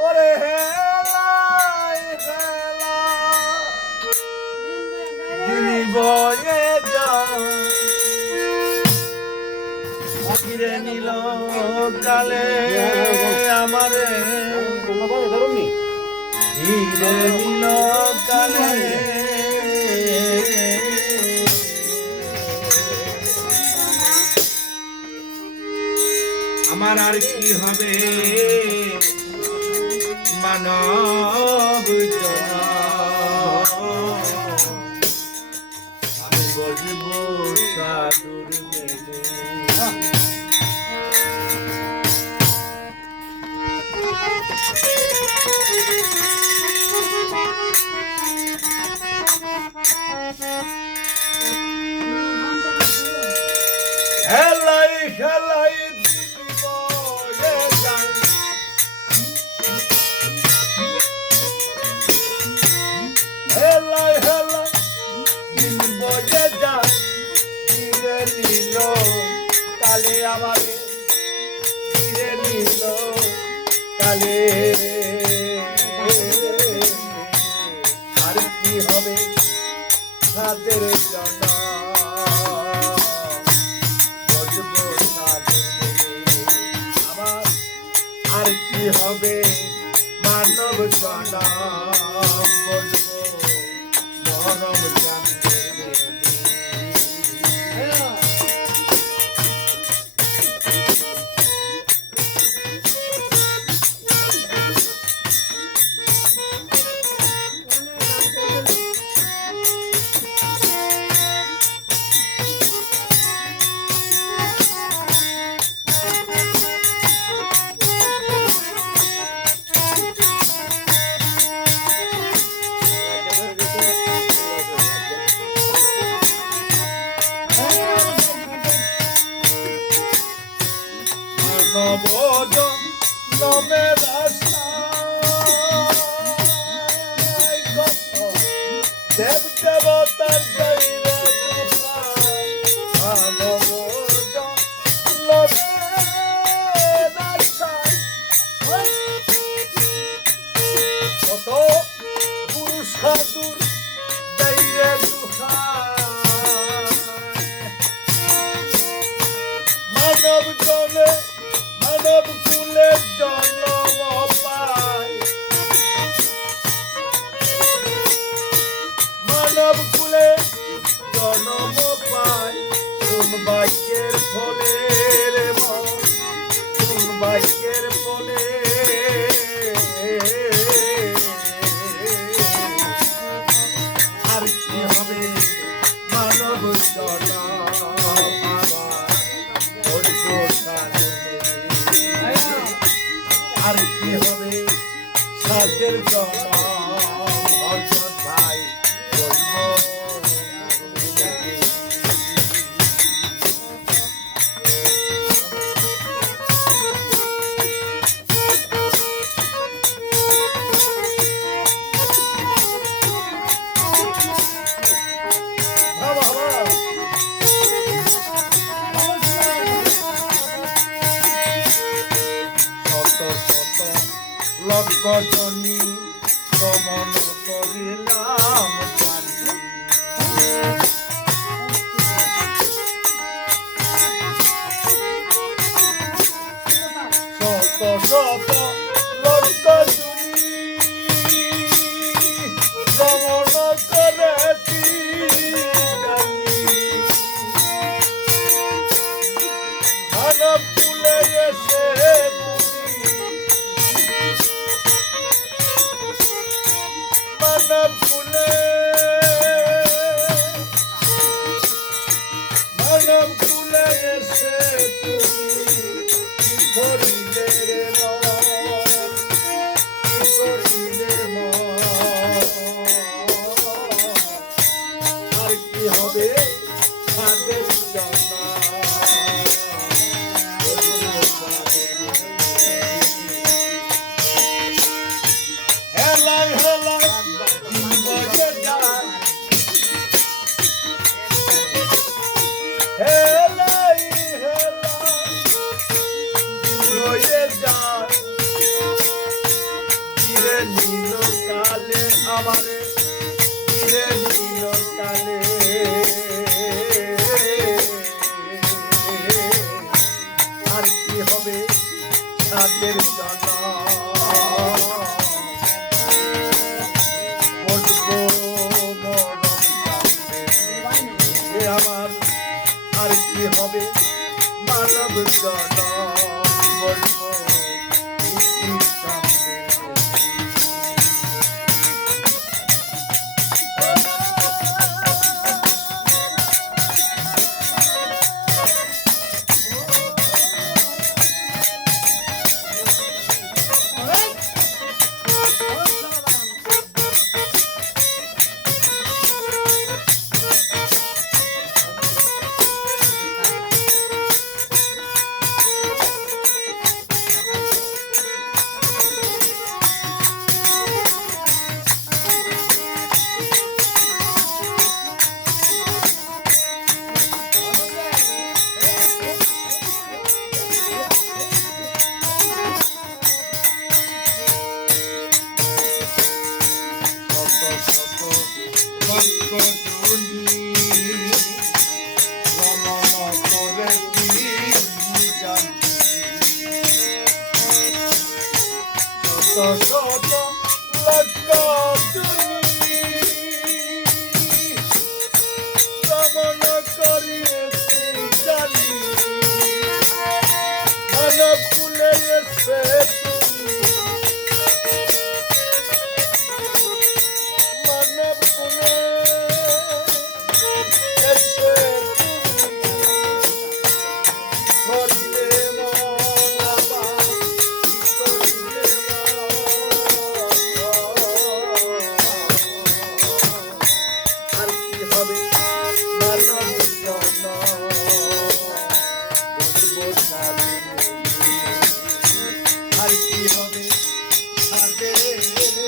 ওরে হেলাই হেলা দিনী বয়ে ফিরে নিল কালে আমারে ফিরে নিল কালে আমার আর কি হবে মানব আমি বসব সাধুর মেলে হেলাই হেলাই হেলাই হেলাই দিন বয়ে যায় ফিরে নিল কালে আমারে ফিরে নিল কালে আর কি হবে সাদের জন্য আমার আর কি হবে মানব জনা বলবো মরম জানতে নবজ নমের আশায় কত দেব দেবতার জয়রে নবজ নমের আশায় কত পুরুষ সাধুর জয়রে মানব জনে মানব কুলে জন্ম পায় মানব কুলে জন্ম পায় কোন ভাগ্যের ফলে রে মন কোন ভাগ্যের ফলে আর কি হবে মানব জন্ম আর কি হবে সাদের জন্ম অর্জন ভাই বলবো লক্ষ জনী গমন করিলাম শত শত লক্ষ জনী গমন করেছি মানব কুলে এসে মানব কুলে এসে তুমি ধরিলে রে আমারে ফিরে নিল কালে আর কি হবে তাদের জানা বসবো মরণ কান্দে আমার আর কি হবে মানব জনম বলবো শত শত লক্ষ